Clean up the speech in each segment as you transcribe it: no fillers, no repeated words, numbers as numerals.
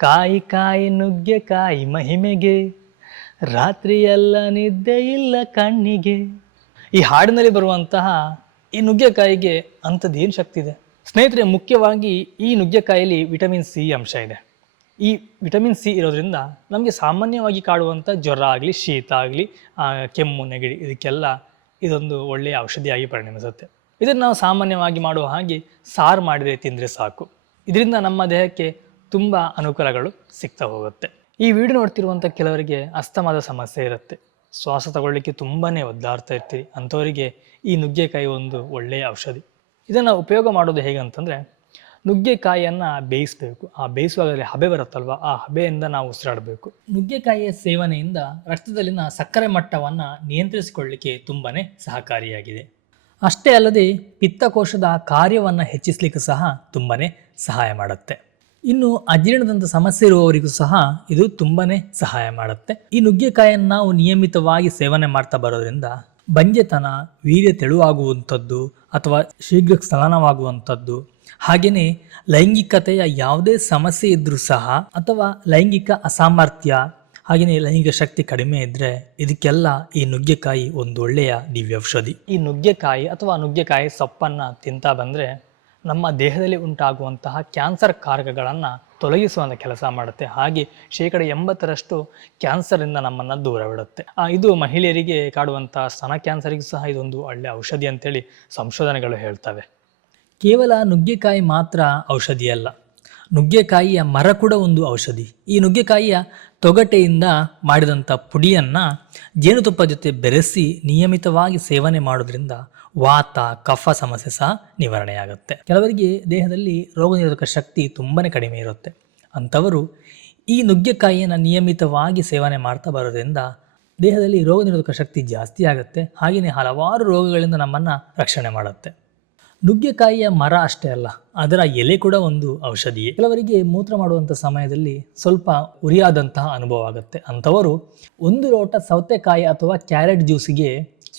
ಕಾಯಿ ಕಾಯಿ ನುಗ್ಗೆಕಾಯಿ ಮಹಿಮೆಗೆ ರಾತ್ರಿಯೆಲ್ಲ ನಿದ್ದೆ ಇಲ್ಲ ಕಣ್ಣಿಗೆ. ಈ ಹಾಡಿನಲ್ಲಿ ಬರುವಂತಹ ಈ ನುಗ್ಗೆಕಾಯಿಗೆ ಅಂಥದ್ದೇನು ಶಕ್ತಿ ಇದೆ ಸ್ನೇಹಿತರೆ? ಮುಖ್ಯವಾಗಿ ಈ ನುಗ್ಗೆಕಾಯಿಲಿ ವಿಟಮಿನ್ ಸಿ ಅಂಶ ಇದೆ. ಈ ವಿಟಮಿನ್ ಸಿ ಇರೋದ್ರಿಂದ ನಮಗೆ ಸಾಮಾನ್ಯವಾಗಿ ಕಾಡುವಂಥ ಜ್ವರ ಆಗಲಿ, ಶೀತ ಆಗಲಿ, ಕೆಮ್ಮು, ನೆಗಡಿ ಇದಕ್ಕೆಲ್ಲ ಇದೊಂದು ಒಳ್ಳೆಯ ಔಷಧಿಯಾಗಿ ಪರಿಣಮಿಸುತ್ತೆ. ಇದನ್ನು ನಾವು ಸಾಮಾನ್ಯವಾಗಿ ಮಾಡುವ ಹಾಗೆ ಸಾರು ಮಾಡಿದರೆ ತಿಂದರೆ ಸಾಕು. ಇದರಿಂದ ನಮ್ಮ ದೇಹಕ್ಕೆ ತುಂಬ ಅನುಕೂಲಗಳು ಸಿಗ್ತಾ ಹೋಗುತ್ತೆ. ಈ ವಿಡಿಯೋ ನೋಡ್ತಿರುವಂಥ ಕೆಲವರಿಗೆ ಅಸ್ತಮಾದ ಸಮಸ್ಯೆ ಇರುತ್ತೆ, ಶ್ವಾಸ ತಗೊಳ್ಳಿಕ್ಕೆ ತುಂಬಾ ಒದ್ದಾಡ್ತಾ ಇರ್ತೀರಿ. ಅಂಥವರಿಗೆ ಈ ನುಗ್ಗೆಕಾಯಿ ಒಂದು ಒಳ್ಳೆಯ ಔಷಧಿ. ಇದನ್ನು ಉಪಯೋಗ ಮಾಡೋದು ಹೇಗೆ ಅಂತಂದರೆ, ನುಗ್ಗೆಕಾಯಿಯನ್ನು ಬೇಯಿಸಬೇಕು. ಆ ಬೇಯಿಸುವಾಗಲೇ ಹಬೆ ಬರುತ್ತಲ್ವ, ಆ ಹಬೆಯಿಂದ ನಾವು ಉಸಿರಾಡಬೇಕು. ನುಗ್ಗೆಕಾಯಿಯ ಸೇವನೆಯಿಂದ ರಕ್ತದಲ್ಲಿನ ಸಕ್ಕರೆ ಮಟ್ಟವನ್ನು ನಿಯಂತ್ರಿಸಿಕೊಳ್ಳಲಿಕ್ಕೆ ತುಂಬಾ ಸಹಕಾರಿಯಾಗಿದೆ. ಅಷ್ಟೇ ಅಲ್ಲದೆ ಪಿತ್ತಕೋಶದ ಕಾರ್ಯವನ್ನು ಹೆಚ್ಚಿಸಲಿಕ್ಕೂ ಸಹ ತುಂಬಾ ಸಹಾಯ ಮಾಡುತ್ತೆ. ಇನ್ನು ಅಜೀರ್ಣದಂಥ ಸಮಸ್ಯೆ ಇರುವವರಿಗೂ ಸಹ ಇದು ತುಂಬಾ ಸಹಾಯ ಮಾಡುತ್ತೆ. ಈ ನುಗ್ಗೆಕಾಯಿಯನ್ನು ನಾವು ನಿಯಮಿತವಾಗಿ ಸೇವನೆ ಮಾಡ್ತಾ ಬರೋದ್ರಿಂದ ಬಂಜೆತನ, ವೀರ್ಯ ತೆಳುವಾಗುವಂಥದ್ದು ಅಥವಾ ಶೀಘ್ರ ಸ್ಖಲನವಾಗುವಂಥದ್ದು, ಹಾಗೆಯೇ ಲೈಂಗಿಕತೆಯ ಯಾವುದೇ ಸಮಸ್ಯೆ ಇದ್ದರೂ ಸಹ ಅಥವಾ ಲೈಂಗಿಕ ಅಸಾಮರ್ಥ್ಯ, ಹಾಗೆಯೇ ಲೈಂಗಿಕ ಶಕ್ತಿ ಕಡಿಮೆ ಇದ್ದರೆ ಇದಕ್ಕೆಲ್ಲ ಈ ನುಗ್ಗೆಕಾಯಿ ಒಂದು ಒಳ್ಳೆಯ ದಿವ್ಯೌಷಧಿ. ಈ ನುಗ್ಗೆಕಾಯಿ ಅಥವಾ ನುಗ್ಗೆಕಾಯಿ ಸೊಪ್ಪನ್ನು ತಿಂತಾ ಬಂದರೆ ನಮ್ಮ ದೇಹದಲ್ಲಿ ಉಂಟಾಗುವಂತಹ ಕ್ಯಾನ್ಸರ್ ಕಾರಕಗಳನ್ನು ತೊಲಗಿಸುವಂಥ ಕೆಲಸ ಮಾಡುತ್ತೆ. ಹಾಗೆ 80% ಕ್ಯಾನ್ಸರಿಂದ ನಮ್ಮನ್ನು ದೂರವಿಡುತ್ತೆ. ಇದು ಮಹಿಳೆಯರಿಗೆ ಕಾಡುವಂಥ ಸ್ತನ ಕ್ಯಾನ್ಸರಿಗೂ ಸಹ ಇದೊಂದು ಒಳ್ಳೆಯ ಔಷಧಿ ಅಂತೇಳಿ ಸಂಶೋಧನೆಗಳು ಹೇಳ್ತವೆ. ಕೇವಲ ನುಗ್ಗೆಕಾಯಿ ಮಾತ್ರ ಔಷಧಿ ಅಲ್ಲ, ನುಗ್ಗೆಕಾಯಿಯ ಮರ ಕೂಡ ಒಂದು ಔಷಧಿ. ಈ ನುಗ್ಗೆಕಾಯಿಯ ತೊಗಟೆಯಿಂದ ಮಾಡಿದಂಥ ಪುಡಿಯನ್ನು ಜೇನುತುಪ್ಪ ಜೊತೆ ಬೆರೆಸಿ ನಿಯಮಿತವಾಗಿ ಸೇವನೆ ಮಾಡೋದ್ರಿಂದ ವಾತ, ಕಫ ಸಮಸ್ಯೆ ಸಹ ನಿವಾರಣೆಯಾಗುತ್ತೆ. ಕೆಲವರಿಗೆ ದೇಹದಲ್ಲಿ ರೋಗ ನಿರೋಧಕ ಶಕ್ತಿ ತುಂಬಾ ಕಡಿಮೆ ಇರುತ್ತೆ. ಅಂಥವರು ಈ ನುಗ್ಗೆಕಾಯಿಯನ್ನು ನಿಯಮಿತವಾಗಿ ಸೇವನೆ ಮಾಡ್ತಾ ಬರೋದ್ರಿಂದ ದೇಹದಲ್ಲಿ ರೋಗ ನಿರೋಧಕ ಶಕ್ತಿ ಜಾಸ್ತಿ ಆಗುತ್ತೆ. ಹಾಗೆಯೇ ಹಲವಾರು ರೋಗಗಳಿಂದ ನಮ್ಮನ್ನು ರಕ್ಷಣೆ ಮಾಡುತ್ತೆ. ನುಗ್ಗೆಕಾಯಿಯ ಮರ ಅಷ್ಟೇ ಅಲ್ಲ, ಅದರ ಎಲೆ ಕೂಡ ಒಂದು ಔಷಧಿಯೇ. ಕೆಲವರಿಗೆ ಮೂತ್ರ ಮಾಡುವಂಥ ಸಮಯದಲ್ಲಿ ಸ್ವಲ್ಪ ಉರಿಯಾದಂತಹ ಅನುಭವ ಆಗುತ್ತೆ. ಅಂಥವರು 1 ಲೋಟ ಸೌತೆಕಾಯಿ ಅಥವಾ ಕ್ಯಾರೆಟ್ ಜ್ಯೂಸಿಗೆ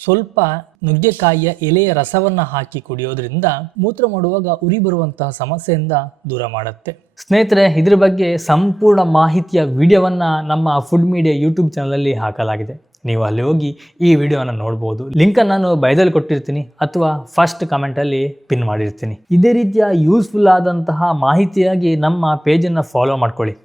ಸ್ವಲ್ಪ ನುಗ್ಗೆಕಾಯಿಯ ಎಲೆಯ ರಸವನ್ನು ಹಾಕಿ ಕುಡಿಯೋದ್ರಿಂದ ಮೂತ್ರ ಮಾಡುವಾಗ ಉರಿ ಬರುವಂತಹ ಸಮಸ್ಯೆಯಿಂದ ದೂರ ಮಾಡುತ್ತೆ. ಸ್ನೇಹಿತರೆ, ಇದ್ರ ಬಗ್ಗೆ ಸಂಪೂರ್ಣ ಮಾಹಿತಿಯ ವಿಡಿಯೋವನ್ನು ನಮ್ಮ ಫುಡ್ ಮೀಡಿಯಾ ಯೂಟ್ಯೂಬ್ ಚಾನಲಲ್ಲಿ ಹಾಕಲಾಗಿದೆ. ನೀವು ಅಲ್ಲಿ ಹೋಗಿ ಈ ವಿಡಿಯೋವನ್ನು ನೋಡ್ಬೋದು. ಲಿಂಕನ್ನು ನಾನು ಬೈದಲ್ಲಿ ಕೊಟ್ಟಿರ್ತೀನಿ ಅಥವಾ ಫಸ್ಟ್ ಕಮೆಂಟಲ್ಲಿ ಪಿನ್ ಮಾಡಿರ್ತೀನಿ. ಇದೇ ರೀತಿಯ ಯೂಸ್ಫುಲ್ ಆದಂತಹ ಮಾಹಿತಿಯಾಗಿ ನಮ್ಮ ಪೇಜನ್ನು ಫಾಲೋ ಮಾಡ್ಕೊಳ್ಳಿ.